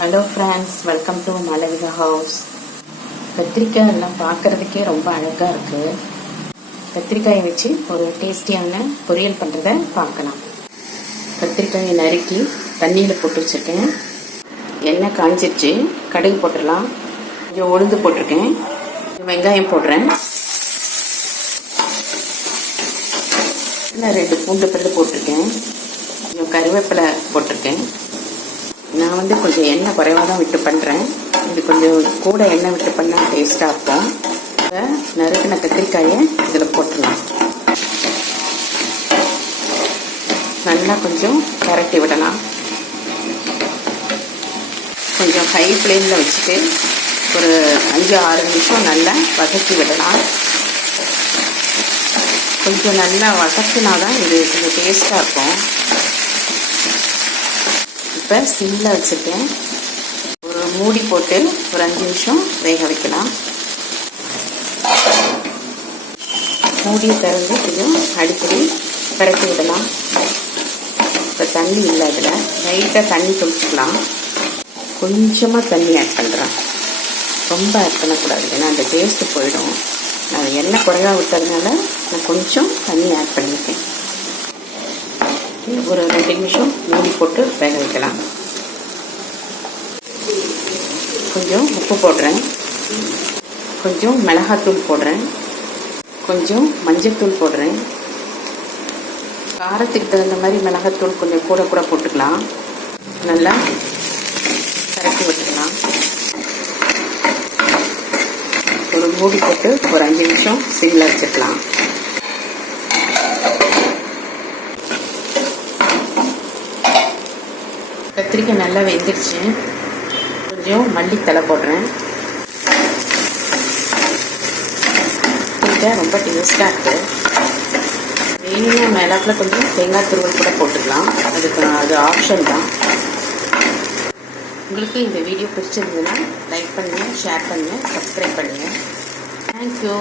Hello friends welcome to Malavika house கத்திரிக்காய் எல்லாம் பார்க்கறதுக்கே ரொம்ப அழகாக இருக்குது கத்திரிக்காயை வச்சு ஒரு டேஸ்டியான பொரியல் பண்ணுறத பார்க்கலாம். கத்திரிக்காயை நறுக்கி தண்ணியில் போட்டு வச்சுருக்கேன். எண்ணெய் காஞ்சிருச்சு. கடுகு போட்டுடலாம். கொஞ்சம் உளுந்து போட்டிருக்கேன். வெங்காயம் போடுறேன். நான் ரெண்டு பூண்டு பல்லு போட்டிருக்கேன். கொஞ்சம் கருவேப்பிலை போட்டிருக்கேன். நான் வந்து கொஞ்சம் எண்ணெய் குறைவாக தான் விட்டு பண்ணுறேன் இது கொஞ்சம் கூட எண்ணெய் விட்டு பண்ணால் டேஸ்ட்டாக இருக்கும். இதை நறுக்கின கத்திரிக்காயை இதில் போட்டுடலாம். நல்லா கொஞ்சம் கரட்டி விடலாம். கொஞ்சம் ஹை ஃப்ளேமில் வச்சுட்டு ஒரு அஞ்சு ஆறு நிமிஷம் நல்லா வதக்கி விடலாம். கொஞ்சம் நல்லா வதக்கினா தான் இது கொஞ்சம் டேஸ்ட்டாக இருக்கும். இப்போ சிம்மில் வச்சுருக்கேன். ஒரு மூடி போட்டு ஒரு அஞ்சு நிமிஷம் வேக வைக்கலாம். மூடியை திறந்து கொஞ்சம் அடிக்கடி பிறக்கி விடலாம். இப்போ தண்ணி இல்லை அதில் லைட்டாக தண்ணி தொளிச்சிக்கலாம். கொஞ்சமாக தண்ணி ஆட் பண்ணுறேன். ரொம்ப ஆட் பண்ணக்கூடாது ஏன்னா அந்த டேஸ்ட்டு போயிடும். நான் எண்ணெய் குறைவாக விட்டதுனால நான் கொஞ்சம் தண்ணி ஆட் பண்ணி நிமிஷம் மூடி போட்டு வேக வைக்கலாம். கொஞ்சம் உப்பு போடுறேன். கொஞ்சம் மிளகாத்தூள் போடுறேன். கொஞ்சம் மஞ்சத்தூள் போடுறேன். காரத்துக்கு தகுந்த மாதிரி மிளகாத்தூள் கொஞ்சம் கூட கூட போட்டுக்கலாம். நல்லா கரட்டி விட்டுக்கலாம் ஒரு மூடி போட்டு ஒரு அஞ்சு நிமிஷம் சிம்மில் வச்சுக்கலாம். கத்திரிக்காய் நல்லா வெந்துடுச்சு கொஞ்சம் மல்லித்தலை போடுறேன். கத்திரிக்காய் ரொம்ப டேஸ்ட்டாக இருக்குது மெயினாக மேலாப்பில் கொஞ்சம் தேங்காய் துருவல் கூட போட்டுக்கலாம். அதுக்கு அது ஆப்ஷன் தான். உங்களுக்கு இந்த வீடியோ பிடிச்சிருந்ததுன்னா லைக் பண்ணுங்கள் ஷேர் பண்ணுங்கள் சப்ஸ்கிரைப் பண்ணுங்கள் தேங்க்யூ